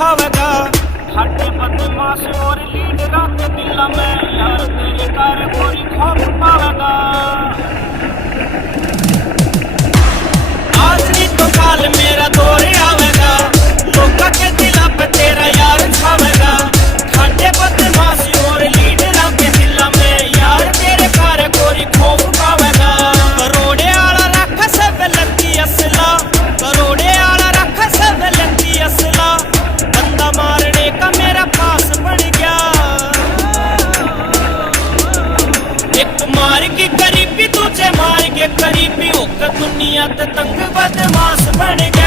छावेगा। ठाटे बदमाश और लीडरा के दिल में यार तेरे कार गोरी खौफ पावेगा। आज नहीं तो काल मेरा दौर आवेगा, लोका के दिल पे तेरा यार छावेगा। ठाटे बदमाश और लीडरा के दिल में यार तेरे कार गोरी खौफ पावेगा। करोड़े आला रख सब लगी असला, करोड़े आला रख सब लगी असला। बंदा मारने का मेरा पास बढ़ गया, एक मार के करीबी तुझे मार के करीबी होकर दुनिया ते तंग बदमाश बन गया।